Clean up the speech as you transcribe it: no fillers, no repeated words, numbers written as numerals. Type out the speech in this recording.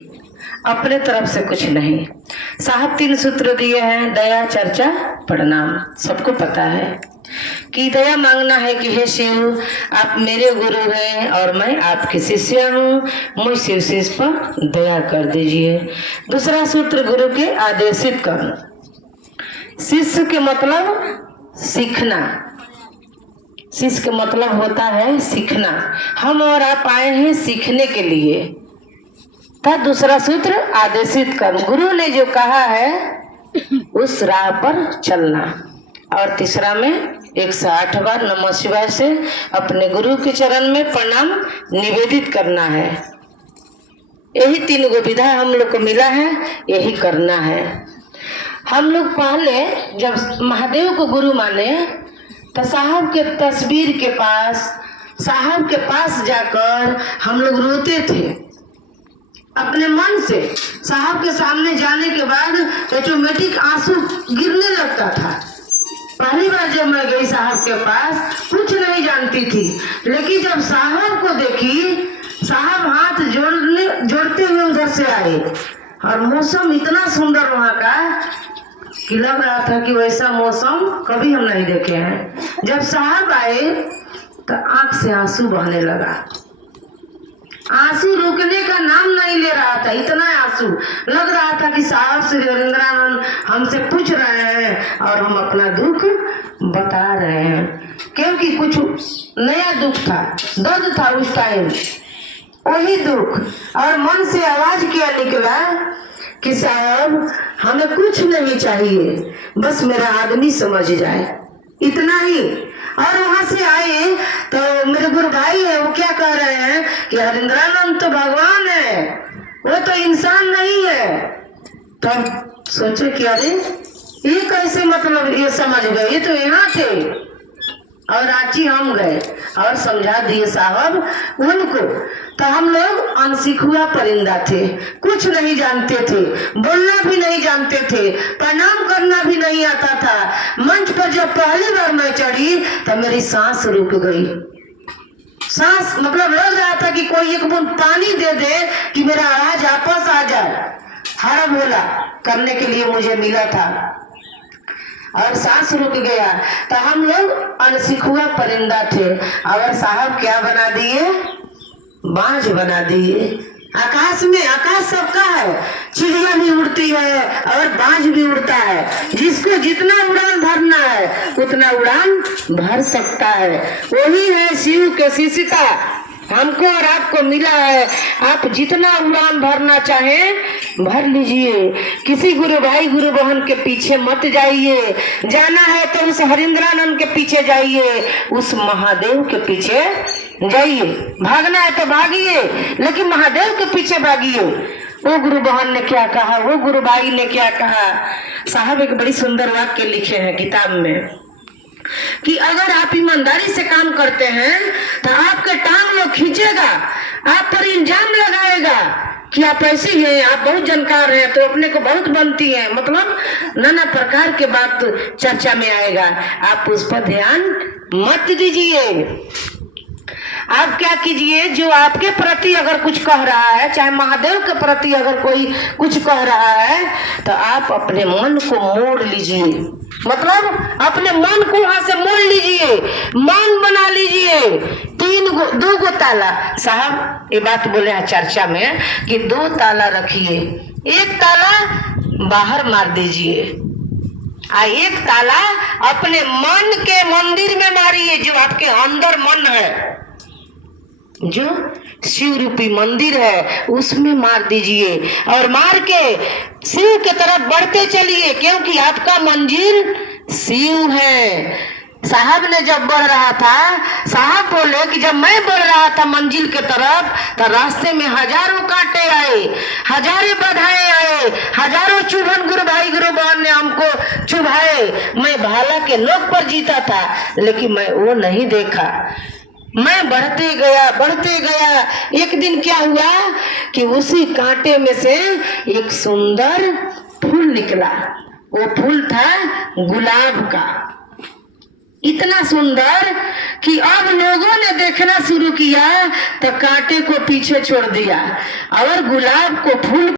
अपने तरफ से कुछ नहीं। साहब 3 सूत्र दिए हैं, दया, चर्चा, प्रणाम। सबको पता है कि दया मांगना है कि हे शिव, आप मेरे गुरु हैं और मैं आपके शिष्य हूँ, मुझ शिव शिष्य पर दया कर दीजिए। दूसरा सूत्र, गुरु के आदेशित कर्म। शिष्य के मतलब सीखना, शिष्य का मतलब होता है सीखना। हम और आप आए हैं सीखने के लिए। था दूसरा सूत्र, आदेशित कर्म, गुरु ने जो कहा है उस राह पर चलना। और तीसरा में 108 बार नमः शिवाय से अपने गुरु के चरण में प्रणाम निवेदित करना है। यही 3 गो विधा हम लोग को मिला है, यही करना है। हम लोग पहले जब महादेव को गुरु माने तो साहब के तस्वीर के पास, साहब के पास जाकर हम लोग रोते थे अपने मन से। साहब के सामने जाने के बाद ऑटोमेटिक आंसू गिरने लगता था। पहली बार जब मैं गई साहब के पास, कुछ नहीं जानती थी, लेकिन जब साहब को देखी, साहब हाथ जोड़ते हुए उधर से आए और मौसम इतना सुंदर वहाँ का कि लग रहा था कि वैसा मौसम कभी हम नहीं देखे हैं। जब साहब आए तो आंख से आंसू बहने लगा। आंसू रुकने का नाम नहीं ले रहा था, इतना आंसू लग रहा था कि साहब श्री हरिंद्रानंद हमसे पूछ रहे हैं और हम अपना दुख बता रहे हैं, क्योंकि कुछ नया दुख था, दर्द था उस टाइम, वही दुख। और मन से आवाज क्या निकला कि साहब हमें कुछ नहीं चाहिए, बस मेरा आदमी समझ जाए, इतना ही। और वहां से आए तो मेरे गुरु भाई है, वो क्या कह रहे हैं कि हरिंद्रानंद तो भगवान है, वो तो इंसान नहीं है। तब सोचे कि अरे ये कैसे, मतलब ये समझ गए, ये तो यहाँ थे। और रांची हम गए और समझा दिए साहब उनको। तो हम लोग अनसिखुआ परिंदा थे, कुछ नहीं जानते थे, बोलना भी नहीं जानते थे, प्रणाम करना भी नहीं आता था। मंच पर जब पहली बार मैं चढ़ी तो मेरी सांस रुक गई। सांस मतलब लग रहा था कि कोई एक बूंद पानी दे दे कि मेरा आवाज वापस आ जाए। हरा बोला करने के लिए मुझे मिला था और सांस रुक गया। तो हम लोग अनसिखुआ परिंदा थे और साहब क्या बना दिए, बाज बना दिए। आकाश में, आकाश सबका है, चिड़िया भी उड़ती है और बाज भी उड़ता है। जिसको जितना उड़ान भरना है उतना उड़ान भर सकता है। वही है शिव के शिष्यता, हमको और आपको मिला है। आप जितना उड़ान भरना चाहें भर लीजिए। किसी गुरु भाई गुरु बहन के पीछे मत जाइए, जाना है तो उस हरिंद्रानंद के पीछे जाइए, उस महादेव के पीछे जाइए। भागना है तो भागिए, लेकिन महादेव के पीछे भागिए। वो गुरु बहन ने क्या कहा, वो गुरु भाई ने क्या कहा। साहब एक बड़ी सुंदर वाक्य लिखे हैं किताब में कि अगर आप ईमानदारी से काम करते हैं तो आपके टांग लोग खींचेगा, आप पर इल्जाम लगाएगा कि आप ऐसी हैं, आप बहुत जानकार हैं, तो अपने को बहुत बनती है, मतलब नाना प्रकार के बात चर्चा में आएगा। आप उस पर ध्यान मत दीजिए। आप क्या कीजिए, जो आपके प्रति अगर कुछ कह रहा है, चाहे महादेव के प्रति अगर कोई कुछ कह रहा है, तो आप अपने मन को मोड़ लीजिए, मतलब अपने मन को वहां से मोड़ लीजिए, मान बना लीजिए। 2 गो ताला, साहब ये बात बोले हैं चर्चा में कि 2 ताला रखिए, एक ताला बाहर मार दीजिए और एक ताला अपने मन के मंदिर में मारिए, जो आपके अंदर मन है, जो शिव रूपी मंदिर है उसमें मार दीजिए। और मार के शिव के तरफ बढ़ते चलिए, क्योंकि आपका मंजिल शिव है। साहब ने जब बढ़ रहा था, साहब बोले कि जब मैं बढ़ रहा था मंजिल के तरफ, तो रास्ते में हजारों कांटे आए, हजारों बाधाएं आए, हजारों चुभन गुरु भाई गुरु बहन ने हमको चुभाए। मैं भाला के नोक पर जीता था, लेकिन मैं वो नहीं देखा। मैं बढ़ते गया। एक दिन क्या हुआ कि उसी कांटे में से एक सुंदर फूल निकला। वो फूल था गुलाब का। इतना सुंदर कि अब लोगों ने देखना शुरू किया तो कांटे को पीछे छोड़ दिया और गुलाब को फूल